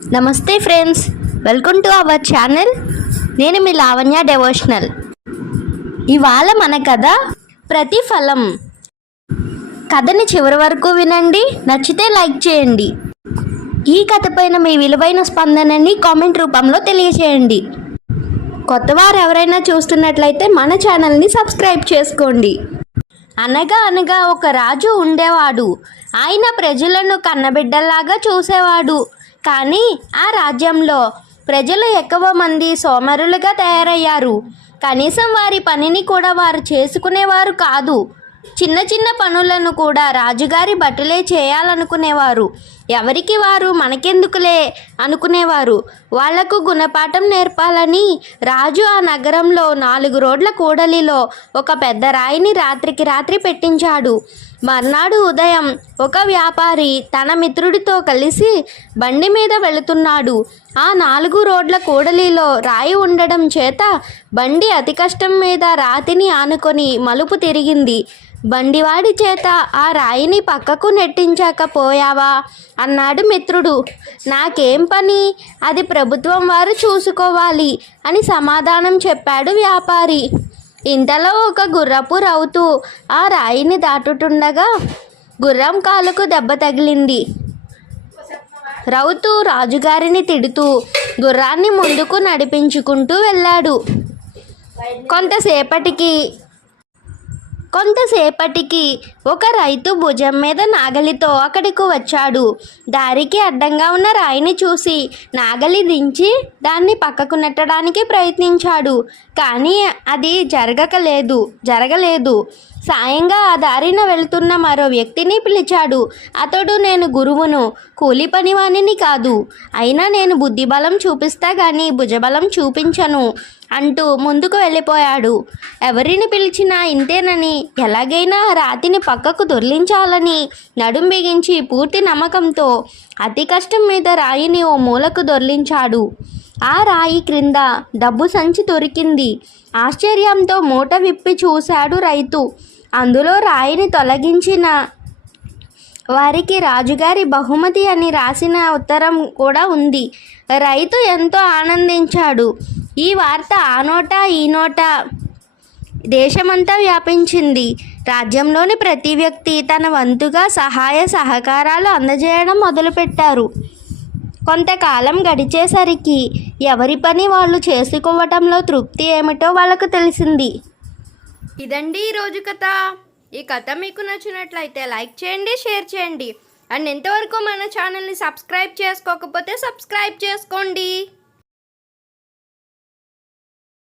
నమస్తే friends welcome to our channel. నేను మీ లావణ్య డెవోషనల్. ఇవాళ మన కథ ప్రతిఫలం. కథని చివరి వరకు వినండి నచ్చితే లైక్ చేయండి. ఈ కథ పైన మీ విలువైన స్పందనని కామెంట్ రూపంలో తెలియచేయండి. కొత్తవారు ఎవరైనా చూస్తున్నట్లయితే మన ఛానల్ని సబ్స్క్రైబ్ చేసుకోండి. అనగా అనగా ఒక రాజు ఉండేవాడు. ఆయన ప్రజలను కన్నబిడ్డల్లాగా చూసేవాడు. కానీ ఆ రాజ్యంలో ప్రజలు ఎక్కువ మంది సోమరులుగా తయారయ్యారు. కనీసం వారి పనిని కూడా వారు చేసుకునేవారు కాదు. చిన్న చిన్న పనులను కూడా రాజుగారి బట్టలే చేయాలనుకునేవారు. ఎవరికి వారు మనకెందుకులే అనుకునేవారు. వాళ్ళకు గుణపాఠం నేర్పాలని రాజు ఆ నగరంలో నాలుగు రోడ్ల కూడలిలో ఒక పెద్ద రాయిని రాత్రికి రాత్రి పెట్టించాడు. మర్నాడు ఉదయం ఒక వ్యాపారి తన మిత్రుడితో కలిసి బండి మీద వెళుతున్నాడు. ఆ నాలుగు రోడ్ల కూడలిలో రాయి ఉండడం చేత బండి అతి కష్టం మీద రాతిని ఆనుకొని మలుపు తిరిగింది. బండివాడి చేత ఆ రాయిని పక్కకు నెట్టించకపోయావా అన్నాడు మిత్రుడు. నాకేం పని? అది ప్రభుత్వం వారు చూసుకోవాలి అని సమాధానం చెప్పాడు వ్యాపారి. ఇంతలో ఒక గుర్రపు రౌతు ఆ రాయిని దాటుతుండగా గుర్రం కాలుకు దెబ్బ తగిలింది. రౌతు రాజుగారిని తిడుతూ గుర్రాన్ని ముందుకు నడిపించుకుంటూ వెళ్ళాడు. కొంతసేపటికి కొంతసేపటికి ఒక రైతు భుజం మీద నాగలితో అక్కడికి వచ్చాడు. దారికి అడ్డంగా ఉన్న రాయిని చూసి నాగలి దించి దాన్ని పక్కకు నెట్టడానికి ప్రయత్నించాడు. కానీ అది జరగకలేదు జరగలేదు. సాయంగా ఆ దారిన వెళ్తున్న మరో వ్యక్తిని పిలిచాడు. అతడు నేను గురువును కూలి పనివాణిని కాదు. అయినా నేను బుద్ధిబలం చూపిస్తా కానీ భుజబలం చూపించను అంటూ ముందుకు వెళ్ళిపోయాడు. ఎవరిని పిలిచినా ఇంతేనని ఎలాగైనా ఆ రాతిని పక్కకు దొర్లించాలని నడుం బిగించి పూర్తి నమ్మకంతో అతి కష్టం మీద రాయిని ఓ మూలకు దొర్లించాడు. ఆ రాయి క్రింద డబ్బు సంచి దొరికింది. ఆశ్చర్యంతో మూట విప్పి చూశాడు రైతు. అందులో రాయిని తొలగించిన వారికి రాజుగారి బహుమతి అని రాసిన ఉత్తరం కూడా ఉంది. రైతు ఎంతో ఆనందించాడు. ఈ వార్త ఆ నోట ఈ నోట దేశమంతా వ్యాపించింది. రాజ్యంలోని ప్రతి వ్యక్తి తన వంతుగా సహాయ సహకారాలు అందజేయడం మొదలుపెట్టారు. కొంతకాలం గడిచేసరికి ఎవరి పని వాళ్ళు చేసుకోవటంలో తృప్తి ఏమిటో వాళ్ళకు తెలిసింది. ఇదండి ఈరోజు కథ. ఈ కథ మీకు నచ్చినట్లయితే లైక్ చేయండి షేర్ చేయండి. అండ్ ఎంతవరకు మన ఛానల్ని సబ్స్క్రైబ్ చేసుకోకపోతే సబ్స్క్రైబ్ చేసుకోండి.